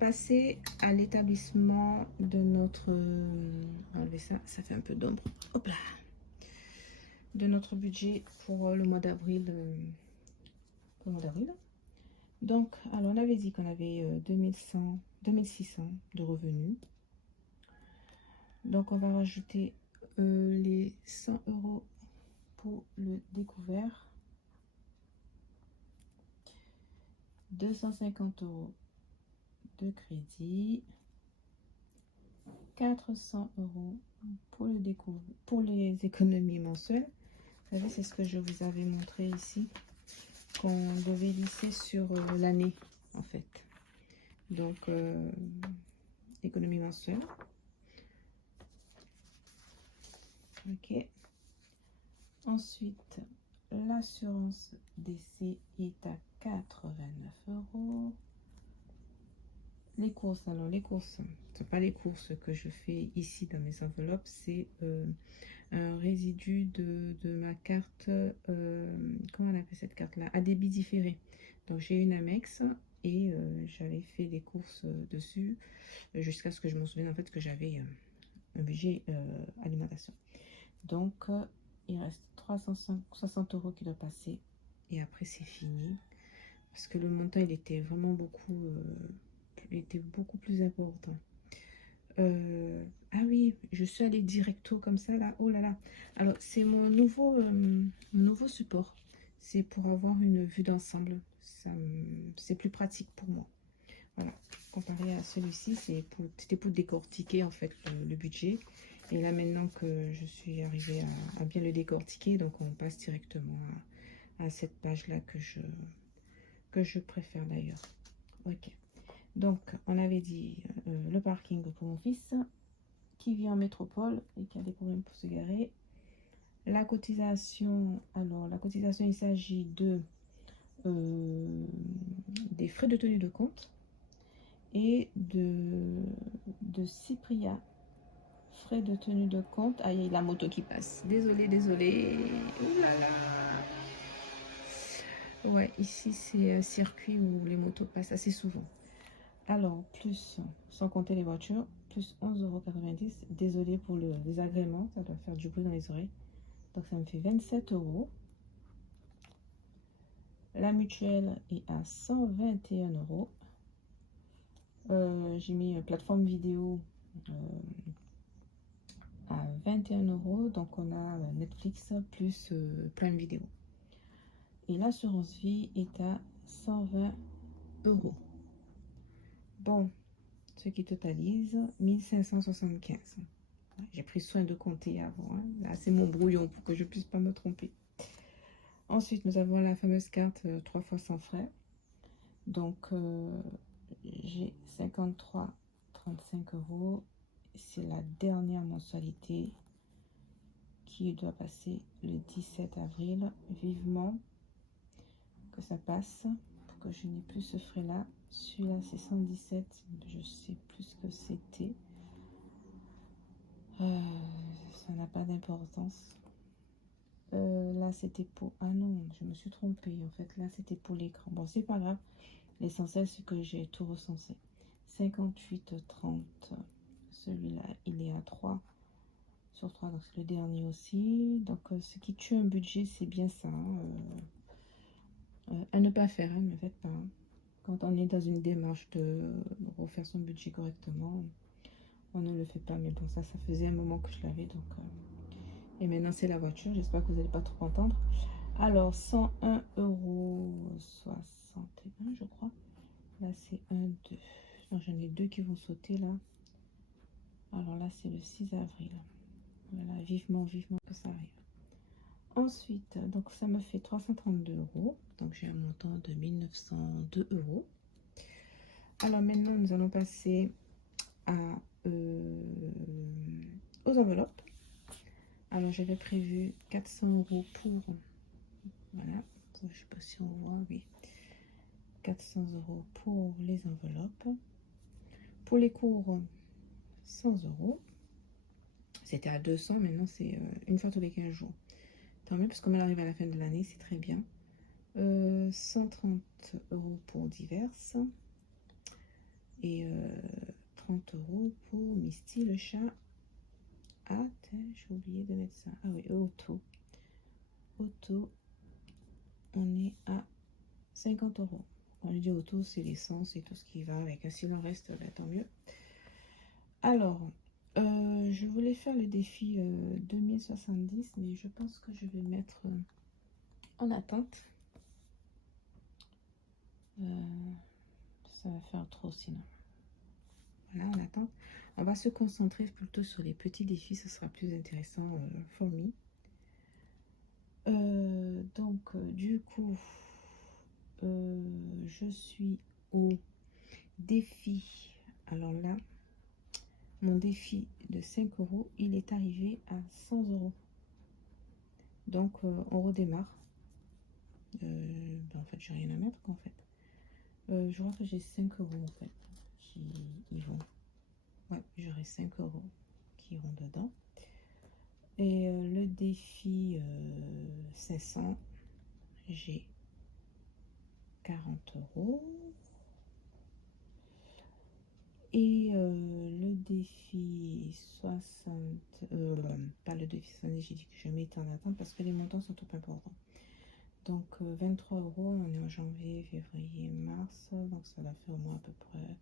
passer à l'établissement de notre... enlever ça, ça fait un peu d'ombre. Hop là. De notre budget pour le mois d'avril. Donc, alors on avait dit qu'on avait 2600 de revenus. Donc, on va rajouter les 100 € pour le découvert. 250 € de crédit. 400 € pour le pour les économies mensuelles. Vous savez, c'est ce que je vous avais montré ici, qu'on devait lisser sur l'année, en fait. Donc, économie mensuelle. Ok. Ensuite, l'assurance décès est à 89 €. Les courses, alors les courses, ce pas les courses que je fais ici dans mes enveloppes, c'est un résidu de ma carte, comment on appelle cette carte-là, à débit différé. Donc j'ai une Amex et j'avais fait des courses dessus jusqu'à ce que je me souvienne en fait que j'avais un budget alimentation. Donc il reste 360 € qui doit passer et après c'est fini parce que le montant il était vraiment beaucoup plus important. Ah oui, je suis allée directo comme ça là. Oh là là. Alors c'est mon nouveau support. C'est pour avoir une vue d'ensemble. C'est plus pratique pour moi. Voilà. Comparé à celui-ci, c'était pour décortiquer en fait le budget. Et là maintenant que je suis arrivée à bien le décortiquer, donc on passe directement à cette page là que je préfère d'ailleurs. Ok. Donc, on avait dit le parking pour mon fils qui vit en métropole et qui a des problèmes pour se garer. La cotisation, alors la cotisation, il s'agit des frais de tenue de compte et de Cypria. Frais de tenue de compte. Ah, il y a la moto qui passe. Désolée. Ouh là là. Ouais, ici c'est un circuit où les motos passent assez souvent. Alors, plus, sans compter les voitures, plus 11,90 €. Désolée pour le désagrément, ça doit faire du bruit dans les oreilles. Donc, ça me fait 27 €. La mutuelle est à 121 €. J'ai mis une plateforme vidéo à 21 €. Donc, on a Netflix plus Prime Vidéo. Et l'assurance vie est à 120 €. Bon, ce qui totalise 1575. J'ai pris soin de compter avant. Hein. Là, c'est mon brouillon pour que je puisse pas me tromper. Ensuite, nous avons la fameuse carte 3 fois sans frais. Donc, j'ai 53,35 €. C'est la dernière mensualité qui doit passer le 17 avril. Vivement que ça passe pour que je n'ai plus ce frais-là. Celui-là, c'est 117. Je sais plus ce que c'était. Ça n'a pas d'importance. Là, c'était pour... Ah non, je me suis trompée. En fait, là, c'était pour l'écran. Bon, c'est pas grave. L'essentiel, c'est que j'ai tout recensé. 58,30. Celui-là, il est à 3 sur 3. Donc, c'est le dernier aussi. Donc, ce qui tue un budget, c'est bien ça. À ne pas faire, hein, ne faites pas. Hein. Quand on est dans une démarche de refaire son budget correctement, on ne le fait pas. Mais bon, ça faisait un moment que je l'avais. Donc... Et maintenant, c'est la voiture. J'espère que vous n'allez pas trop entendre. Alors, 101,61 €, je crois. Là, c'est 1, 2. Donc, j'en ai deux qui vont sauter, là. Alors là, c'est le 6 avril. Voilà, vivement que ça arrive. Ensuite, donc, ça me fait 332 €. Donc, j'ai un montant de 1902 €. Alors, maintenant, nous allons passer aux enveloppes. Alors, j'avais prévu 400 € pour... Voilà, je ne sais pas si on voit, oui. 400 € pour les enveloppes. Pour les cours, 100 €. C'était à 200, maintenant c'est une fois tous les 15 jours. Tant mieux, parce qu'on arrive à la fin de l'année, c'est très bien. 130 € pour diverses. Et 30 € pour Misty le chat. Ah, j'ai oublié de mettre ça. Ah oui, auto. Auto, on est à 50 €. Quand je dis auto, c'est l'essence et tout ce qui va avec. S'il en reste, bah, tant mieux. Alors, je voulais faire le défi 2070, mais je pense que je vais le mettre en attente. Ça va faire trop sinon. Voilà, en attente. On va se concentrer plutôt sur les petits défis, ce sera plus intéressant pour moi. Donc, du coup, je suis au défi. Alors là, mon défi de 5 €, il est arrivé à 100 €. Donc, on redémarre. En fait, j'ai rien à mettre en fait. Je crois que j'ai 5 € en fait qui y vont. Ouais, j'aurai 5 € qui iront dedans. Et le défi 500, j'ai 40 €. Et le défi 60, pas le défi 70, j'ai dit que je mettais en attente parce que les montants sont tout importants. Donc 23 €, on est en janvier, février, mars, donc ça va faire au moins à peu près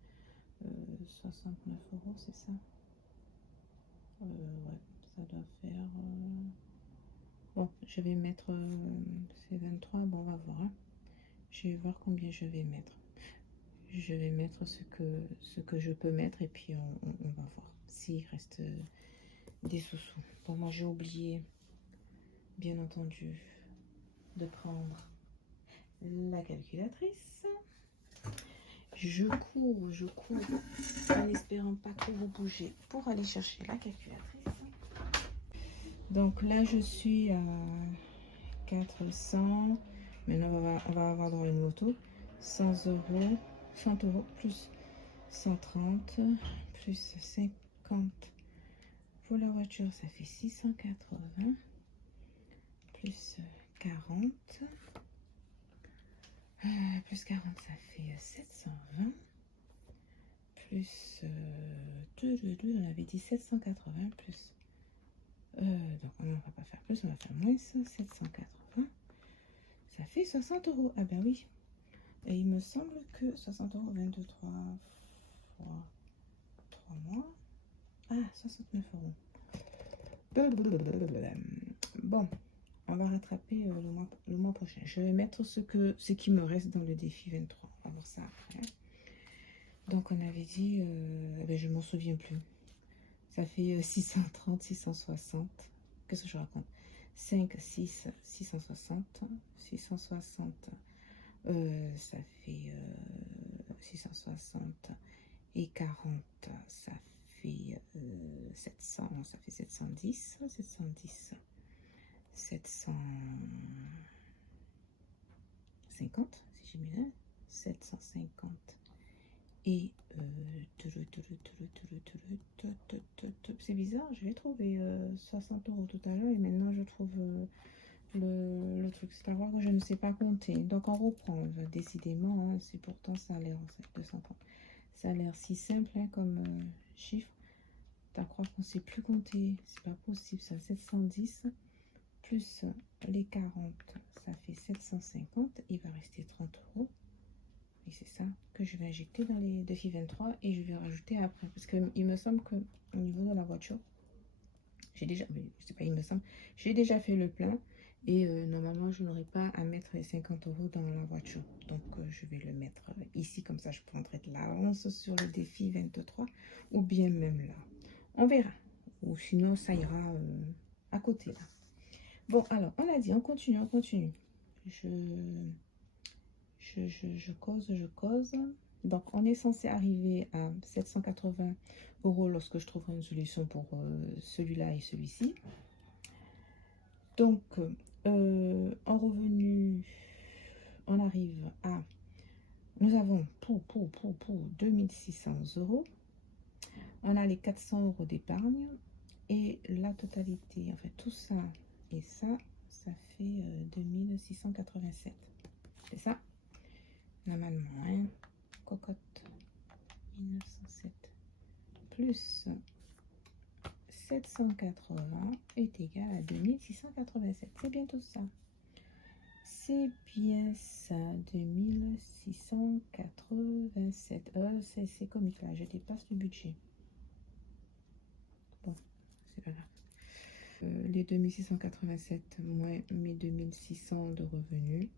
69 €, c'est ça? Ouais, ça doit faire... Bon, je vais mettre... c'est 23, bon, on va voir. Hein. Je vais voir combien je vais mettre. Je vais mettre ce que je peux mettre et puis on va voir s'il reste des sous-sous. Bon, moi j'ai oublié, bien entendu, de prendre la calculatrice. Je cours en espérant pas trop vous bouger pour aller chercher la calculatrice. Donc là, je suis à 400. Maintenant, on va avoir dans une moto 100 €, 100 € plus 130, plus 50 pour la voiture, ça fait 680, plus 40, plus 40, ça fait 720, plus on avait dit 780, plus, donc on ne va pas faire plus, on va faire moins, 780, ça fait 60 €. Ah ben oui, et il me semble que 60 €, 22, 3 fois 3 mois, ah, 69 €. Bon, on va rattraper le mois prochain. Je vais mettre ce qui me reste dans le défi 23. On va voir ça après. Donc, on avait dit, ben, je m'en souviens plus. Ça fait 630, 660. Qu'est-ce que je raconte? 5, 6, 660. 660, ça fait 660. Et 40, ça fait 700. Ça fait 710. 710. 750, si j'ai mis là, 750 et c'est bizarre, j'avais trouvé 60 € tout à l'heure et maintenant je trouve le truc, c'est à voir que je ne sais pas compter. Donc on reprend décidément, hein, c'est pourtant ça a l'air 230, ça a l'air si simple hein, comme chiffre, à croire qu'on ne sait plus compter, c'est pas possible ça. 710 plus les 40, ça fait 750. Il va rester 30 €. Et c'est ça que je vais injecter dans les défis 23 et je vais rajouter après. Parce qu'il me semble que au niveau de la voiture, j'ai déjà, je sais pas, il me semble, j'ai déjà fait le plein. Et normalement, je n'aurai pas à mettre les 50 € dans la voiture. Donc, je vais le mettre ici. Comme ça, je prendrai de l'avance sur le défi 23. Ou bien même là. On verra. Ou sinon, ça ira à côté là. Bon, alors, on a dit, on continue, on continue. Je cause. Donc, on est censé arriver à 780 € lorsque je trouverai une solution pour celui-là et celui-ci. Donc, en revenu, on arrive à... Nous avons pour 2600 €. On a les 400 € d'épargne. Et la totalité, en fait, tout ça et ça, ça fait 2687. C'est ça? Normalement, hein? Cocotte. 1907 plus 780 est égal à 2687. C'est bien tout ça. C'est bien ça, 2687. C'est comique là, je dépasse le budget. Bon, c'est pas grave. Les 2687 moins mes 2600 de revenus,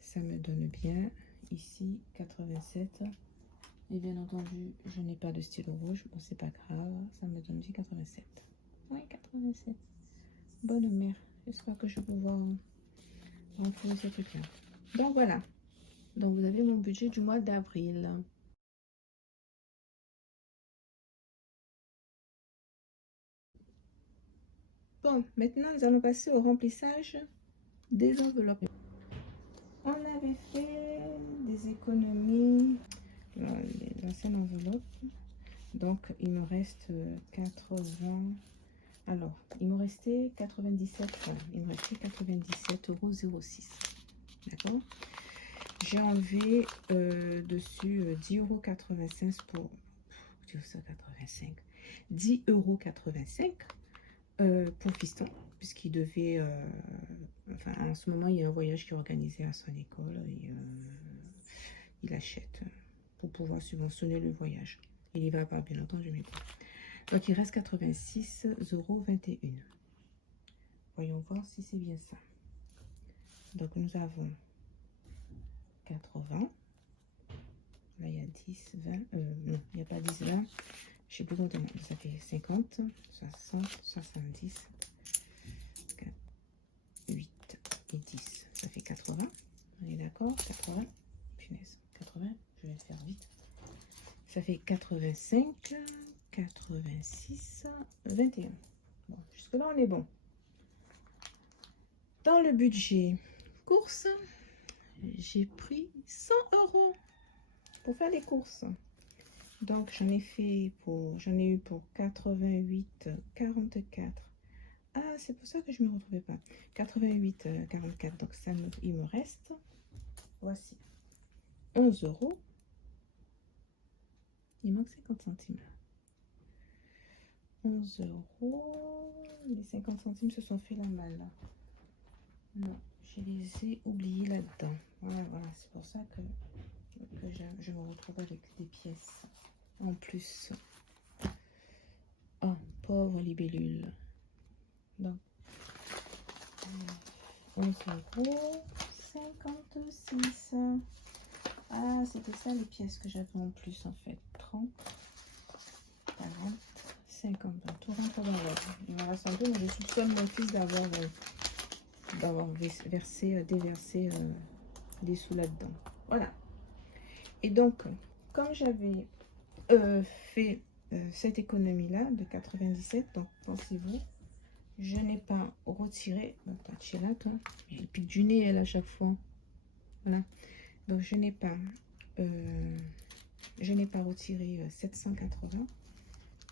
ça me donne bien ici 87. Et bien entendu, je n'ai pas de stylo rouge. Bon, c'est pas grave, ça me donne bien 87. Oui, 87. Bonne mère. J'espère que je vais pouvoir remplir ce truc-là. Donc voilà. Donc vous avez mon budget du mois d'avril. Bon, maintenant nous allons passer au remplissage des enveloppes. On avait fait des économies dans l'ancienne enveloppe. Donc il me reste 80. Alors, il me restait 97 francs. Il me restait 97,06 €. D'accord? J'ai enlevé dessus 10,85 € pour 10,85 € pour Fiston, puisqu'il devait enfin en ce moment il y a un voyage qui est organisé à son école et il achète pour pouvoir subventionner le voyage. Il y va pas, bien entendu, mais bon. Donc il reste 86,21 €. Voyons voir si c'est bien ça. Donc nous avons 80. Là, il y a 10, 20. Non, il n'y a pas 10, 20. Je sais plus combien. Ça fait 50, 60, 70, 4, 8 et 10. Ça fait 80. On est d'accord? 80. Punaise. 80. Je vais le faire vite. Ça fait 85, 86, 21. Bon, jusque-là, on est bon. Dans le budget courses, j'ai pris 100 € pour faire les courses. Donc j'en ai eu pour 88, 44. Ah, c'est pour ça que je ne me retrouvais pas. 88, 44. Donc ça il me reste, voici, 11 €. Il manque 50 centimes. 11 €. Les 50 centimes se sont fait la malle. Non, je les ai oubliés là-dedans. Voilà, c'est pour ça que je me retrouve avec des pièces en plus. Oh, pauvre libellule. Donc, 11,56 €. Ah, c'était ça les pièces que j'avais en plus en fait. 30, 40, 50. Donc, tout rentre dans l'ordre. Il me reste un peu, mais je soupçonne mon fils d'avoir déversé des sous là-dedans. Voilà. Et donc, comme j'avais fait cette économie-là de 97, donc pensez-vous, je n'ai pas retiré. Attends, tu es là, toi. Elle pique du nez, elle, à chaque fois. Voilà. Donc, je n'ai pas retiré 780,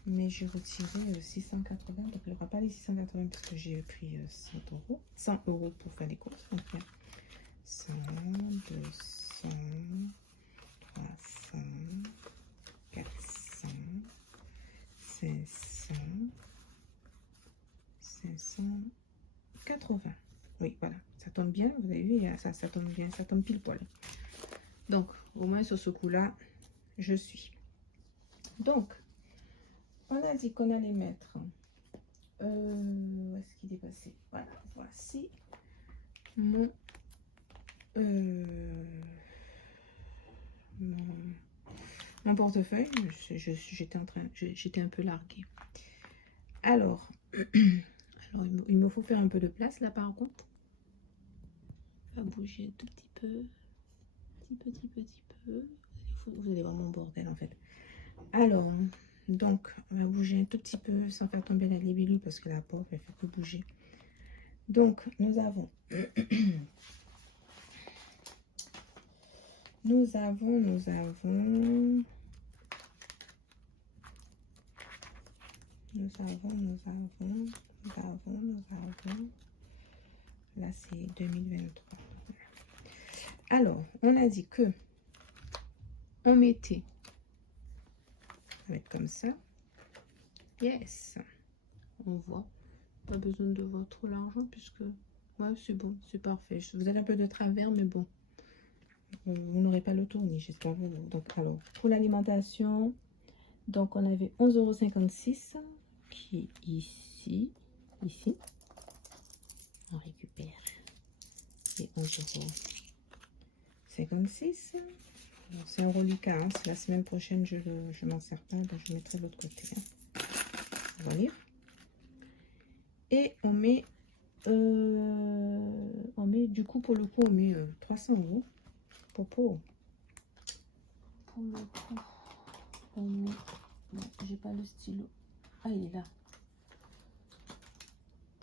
mais j'ai retiré 680. Donc, il n'y aura pas les 680 parce que j'ai pris 100 €. 100 € pour faire les courses. Donc, 100, 200, 300, 400, 500, 580. Oui, voilà, ça tombe bien, vous avez vu, ça tombe bien, ça tombe pile poil. Donc, au moins sur ce coup-là, je suis. Donc, on a dit qu'on allait mettre... où est-ce qu'il est passé? Voilà, voici mon... mon portefeuille. J'étais un peu larguée. Alors, il me faut faire un peu de place là par contre. On va bouger un tout petit peu. Petit peu. Vous allez voir mon bordel en fait. Alors, donc, on va bouger un tout petit peu sans faire tomber la libellule parce que la porte, elle fait que bouger. Donc, nous avons... nous avons... Là, c'est 2023. Alors, on a dit que on mettait Ça va être comme ça. Yes. On voit. Pas besoin de voir trop l'argent puisque... Ouais, c'est bon, c'est parfait. Vous avez un peu de travers, mais bon. Vous n'aurez pas le tournis, j'espère vous. Donc, alors, pour l'alimentation, donc on avait 11,56 € qui est ici. Ici. On récupère les 11,56 €. C'est un reliquat, hein. La semaine prochaine, je m'en sers pas, donc je mettrai de l'autre côté. Hein. Voilà. Et on met, du coup, pour le coup, on met 300 € pour le coup, on met, non, j'ai pas le stylo. Ah, il est là.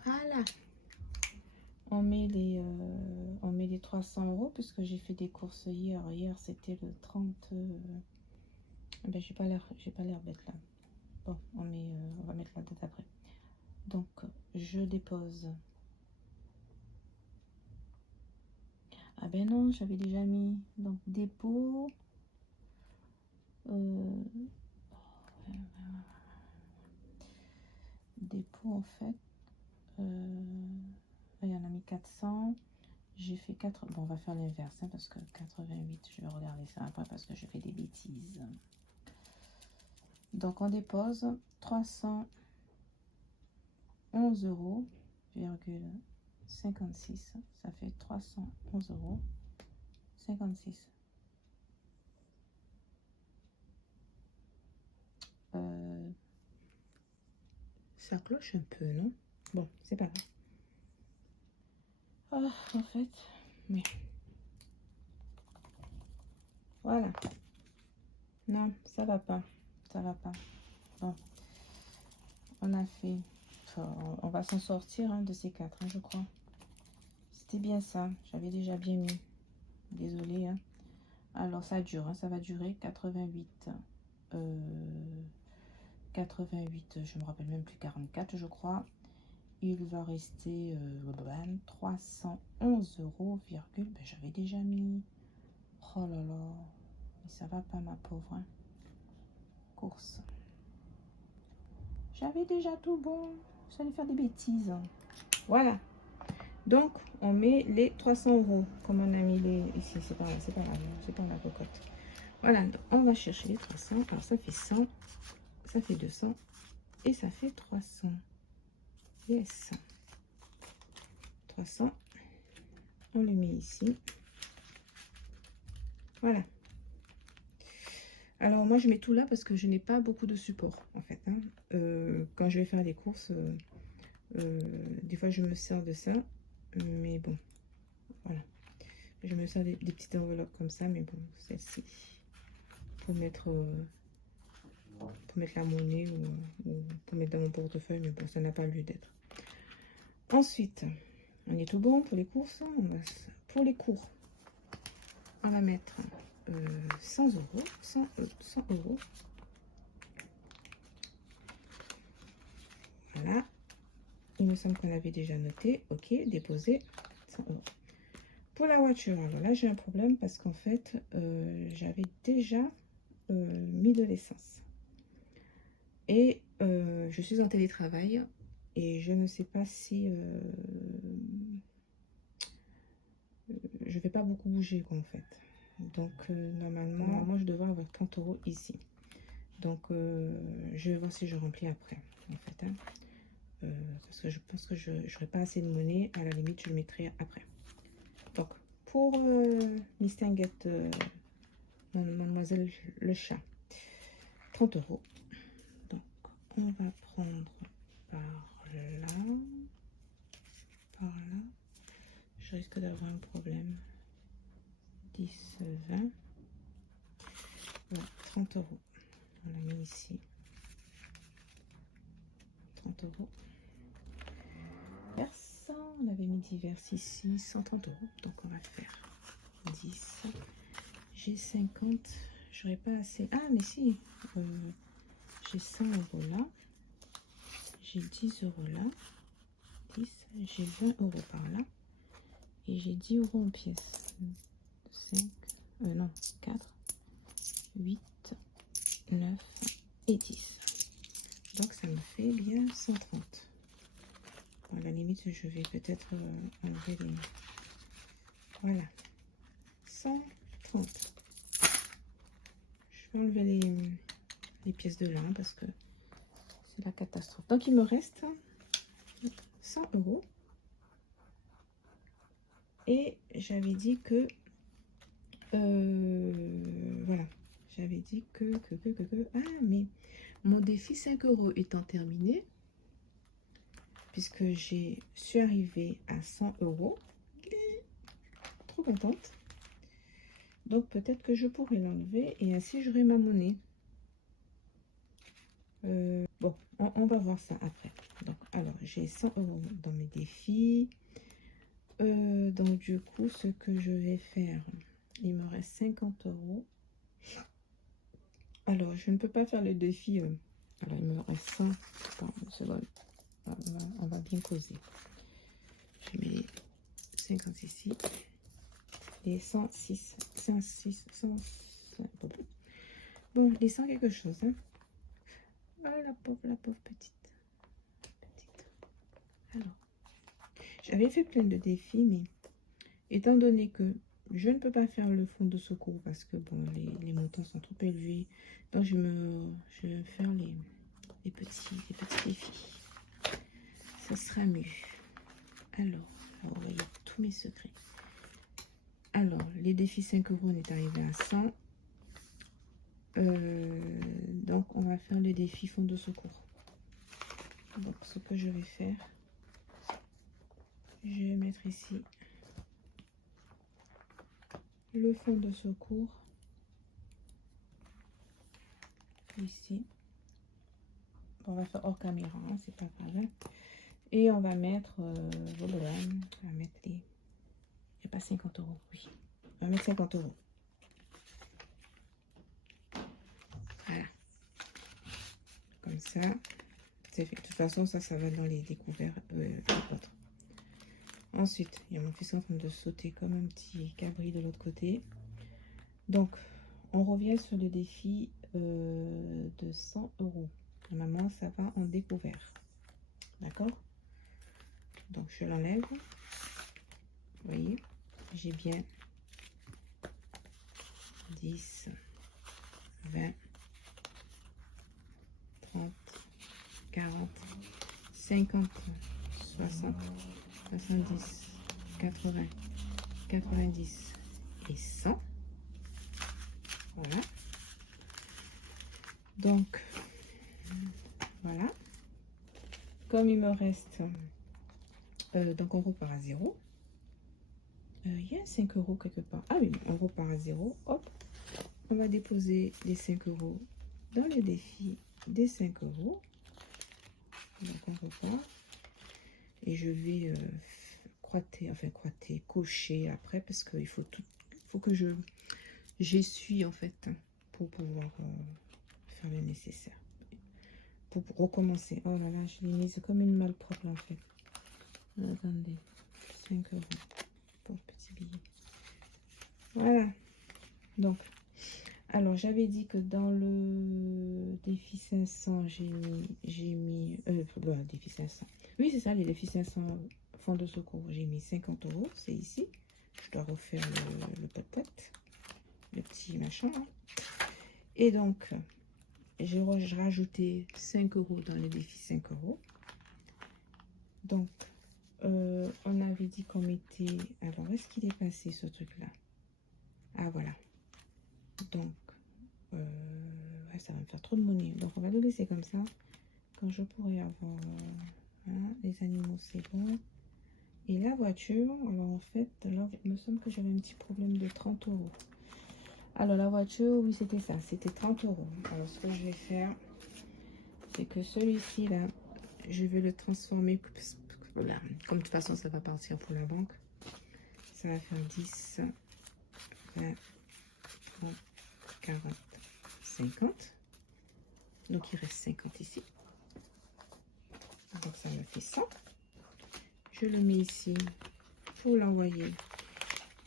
Voilà. On met les 300 € puisque j'ai fait des courses hier. Hier, c'était le 30. Ben, j'ai pas l'air bête là. Bon, on va mettre la date après. Donc, je dépose. Ah ben non, j'avais déjà mis. Donc, dépôt. Dépôt, en fait. Il y en a mis 400. J'ai fait 4. Bon, on va faire l'inverse hein, parce que 88, je vais regarder ça après parce que je fais des bêtises. Donc, on dépose 311,56 €. Ça fait 311,56 €. Ça cloche un peu, non? Bon, c'est pas grave. Ah, en fait, mais voilà. Non, ça va pas. Ça va pas. Bon, on a fait. On va s'en sortir hein, de ces 4, hein, je crois. C'était bien ça. J'avais déjà bien mis. Désolée. Hein. Alors, ça dure. Hein, ça va durer 88. 88, je me rappelle même plus, 44, je crois. Il va rester 311 €, ben, j'avais déjà mis. Oh là là, mais ça va pas ma pauvre. Hein. Course. J'avais déjà tout bon. J'allais faire des bêtises. Voilà. Donc, on met les 300 € comme on a mis les... Ici, c'est pas la cocotte. Voilà, donc on va chercher les 300. Alors, ça fait 100, ça fait 200 et ça fait 300. Yes. 300. On le met ici. Voilà. Alors, moi, je mets tout là parce que je n'ai pas beaucoup de support, en fait. Hein. Quand je vais faire des courses, des fois, je me sers de ça. Mais bon, voilà. Je me sers des petites enveloppes comme ça. Mais bon, celle-ci, pour mettre la monnaie ou pour mettre dans mon portefeuille. Mais bon, ça n'a pas lieu d'être. Ensuite, on est tout bon pour les courses. Pour les cours, on va mettre 100 €. 100 €. Voilà. Il me semble qu'on avait déjà noté. Ok, déposé 100 €. Pour la voiture, alors là, j'ai un problème parce qu'en fait, j'avais déjà mis de l'essence. Et je suis en télétravail et je ne sais pas si... je vais pas beaucoup bouger, quoi, en fait. Donc, normalement, je devrais avoir 30 € ici. Donc, je vais voir si je remplis après, en fait. Hein. Parce que je pense que je n'aurai pas assez de monnaie. À la limite, je le mettrai après. Donc, pour Mistinguette, mademoiselle le chat, 30 €. Donc, on va prendre par là. Par là. Je risque d'avoir un problème. 10, 20. Voilà, 30 €. On l'a mis ici. 30 €. Versa, on avait mis divers ici, 130 €. Donc on va faire 10. J'ai 50. J'aurais pas assez. Ah, mais si. J'ai 100 € là. J'ai 10 € là. 10. J'ai 20 € par là. Et j'ai 10 € en pièces. 5. Non, 4. 8. 9. et 10. Donc, ça me fait bien 130. À la limite, je vais peut-être enlever les... Voilà. 130. Je vais enlever les pièces de lin parce que c'est la catastrophe. Donc, il me reste 100 €. Et j'avais dit que... voilà. J'avais dit que... Ah, mais mon défi 5 € étant terminé, puisque je suis arrivée à 100 €. Trop contente. Donc, peut-être que je pourrais l'enlever et ainsi j'aurai ma monnaie. Bon, on va voir ça après. Donc, alors, j'ai 100 € dans mes défis. Donc, du coup, ce que je vais faire, il me reste 50 €. Alors, je ne peux pas faire le défi. Alors, il me reste 100. Attends, une seconde. On va bien causer. Je mets les 50 ici. Et 106. 106. 105. Bon, les 100 quelque chose. Hein. Oh, la pauvre petite. Alors, j'avais fait plein de défis, mais étant donné que je ne peux pas faire le fonds de secours parce que bon, les montants sont trop élevés, donc je vais faire les petits défis. Ça sera mieux. Alors, on va envoyer tous mes secrets. Alors, les défis 5 €, on est arrivé à 100. Donc, on va faire le défi fonds de secours. Donc, ce que je vais faire, je vais mettre ici le fonds de secours. Ici. On va faire hors caméra, hein, c'est pas grave. Et on va mettre, on va mettre les... Il n'y a pas 50 €, oui. On va mettre 50 €. Voilà. Comme ça, c'est fait. De toute façon, ça va dans les découvertes. Ensuite, il y a mon fils en train de sauter comme un petit cabri de l'autre côté. Donc, on revient sur le défi de 100 €. Normalement, ça va en découvert. D'accord? Donc, je l'enlève. Vous voyez, j'ai bien 10, 20, 30, 40, 50, 60, 70, 80, 90 et 100. Voilà. Donc, voilà. Comme il me reste... donc, on repart à 0. Il y a 5 € quelque part. Ah oui, on repart à 0. Hop. On va déposer les 5 € dans le défi des 5 €. Donc, on repart. Et je vais cocher après parce qu'il faut que j'essuie en fait pour pouvoir faire le nécessaire. Pour recommencer. Oh là là, je l'ai mise comme une malpropre en fait. Attendez, 5 € pour petit billet. Voilà. Donc, alors j'avais dit que dans le défi 500, j'ai mis défi 500. Oui, c'est ça, les défis 500 fonds de secours. J'ai mis 50 €, c'est ici. Je dois refaire le peut-être, le petit machin. Hein. Et donc, j'ai rajouté 5 € dans les défis 5 €. Donc, on avait dit qu'on mettait... Alors, est-ce qu'il est passé ce truc-là? Ah, voilà. Donc, ouais, ça va me faire trop de monnaie. Donc, on va le laisser comme ça. Quand je pourrai avoir... Hein, les animaux, c'est bon. Et la voiture, alors en fait, là, il me semble que j'avais un petit problème de 30 €. Alors, la voiture, oui, c'était ça. C'était 30 €. Alors, ce que je vais faire, c'est que celui-ci, là, je vais le transformer... Voilà. Comme de toute façon, ça va partir pour la banque. Ça va faire 10, 20, 30, 40, 50. Donc, il reste 50 ici. Donc, ça me fait 100. Je le mets ici pour l'envoyer,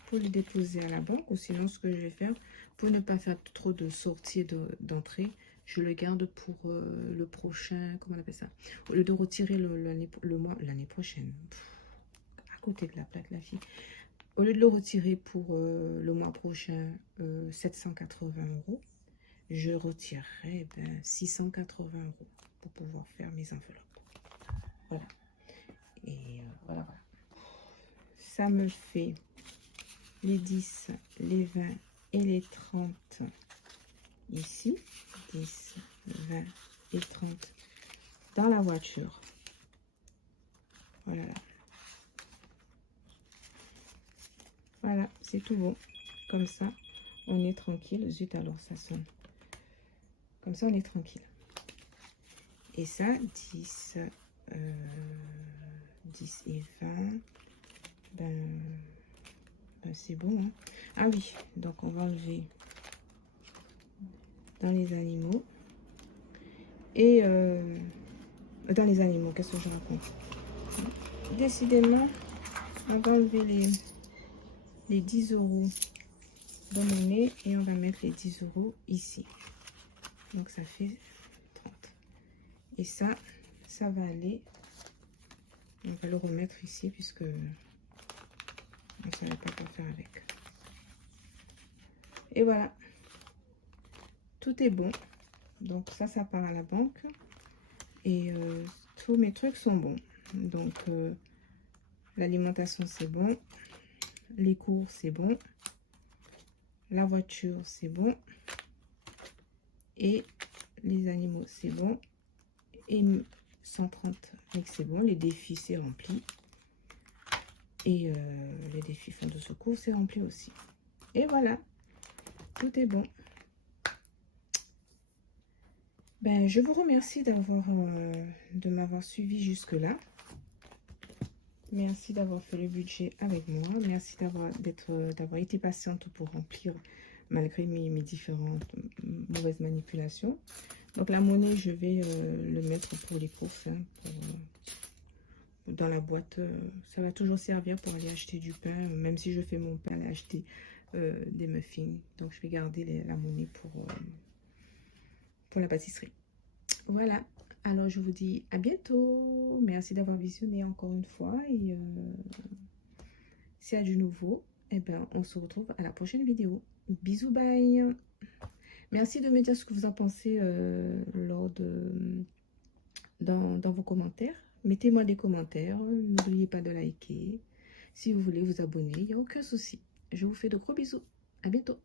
pour le déposer à la banque. Ou sinon, ce que je vais faire, pour ne pas faire trop de sorties d'entrée, je le garde pour le prochain, comment on appelle ça? Au lieu de retirer l'année prochaine, à côté de la plaque, la fille. Au lieu de le retirer pour le mois prochain, 780 euros, je retirerai 680 euros pour pouvoir faire mes enveloppes. Voilà. Et voilà, voilà. Ça me fait les 10, les 20 et les 30 ici. 10, 20 et 30 dans la voiture. Voilà. Voilà, c'est tout bon. Comme ça, on est tranquille. Zut, alors ça sonne. Comme ça, on est tranquille. Et ça, 10, 10 et 20, ben c'est bon. Hein. Ah oui, donc on va enlever dans les animaux. Et dans les animaux, qu'est-ce que je raconte? Décidément, on va enlever les 10 euros de monnaie et on va mettre les 10 euros ici. Donc ça fait 30. Et ça va aller. On va le remettre ici puisque on ne savait pas quoi faire avec. Et voilà. Tout est bon. Donc ça part à la banque. Et tous mes trucs sont bons. Donc l'alimentation c'est bon. Les cours c'est bon. La voiture c'est bon. Et les animaux c'est bon. Et 130 c'est bon. Les défis c'est rempli. Et les défis fonds de secours c'est rempli aussi. Et voilà. Tout est bon. Ben, je vous remercie de m'avoir suivi jusque-là. Merci d'avoir fait le budget avec moi. Merci d'avoir été patiente pour remplir malgré mes différentes mauvaises manipulations. Donc la monnaie, je vais le mettre pour les courses. Hein, dans la boîte, ça va toujours servir pour aller acheter du pain. Même si je fais mon pain, aller acheter des muffins. Donc je vais garder la monnaie pour la pâtisserie. Voilà, alors je vous dis à bientôt. Merci d'avoir visionné encore une fois. Et s'il y a du nouveau, eh ben, on se retrouve à la prochaine vidéo. Bisous, bye. Merci de me dire ce que vous en pensez dans vos commentaires. Mettez-moi des commentaires. N'oubliez pas de liker. Si vous voulez vous abonner, il n'y a aucun souci. Je vous fais de gros bisous. À bientôt.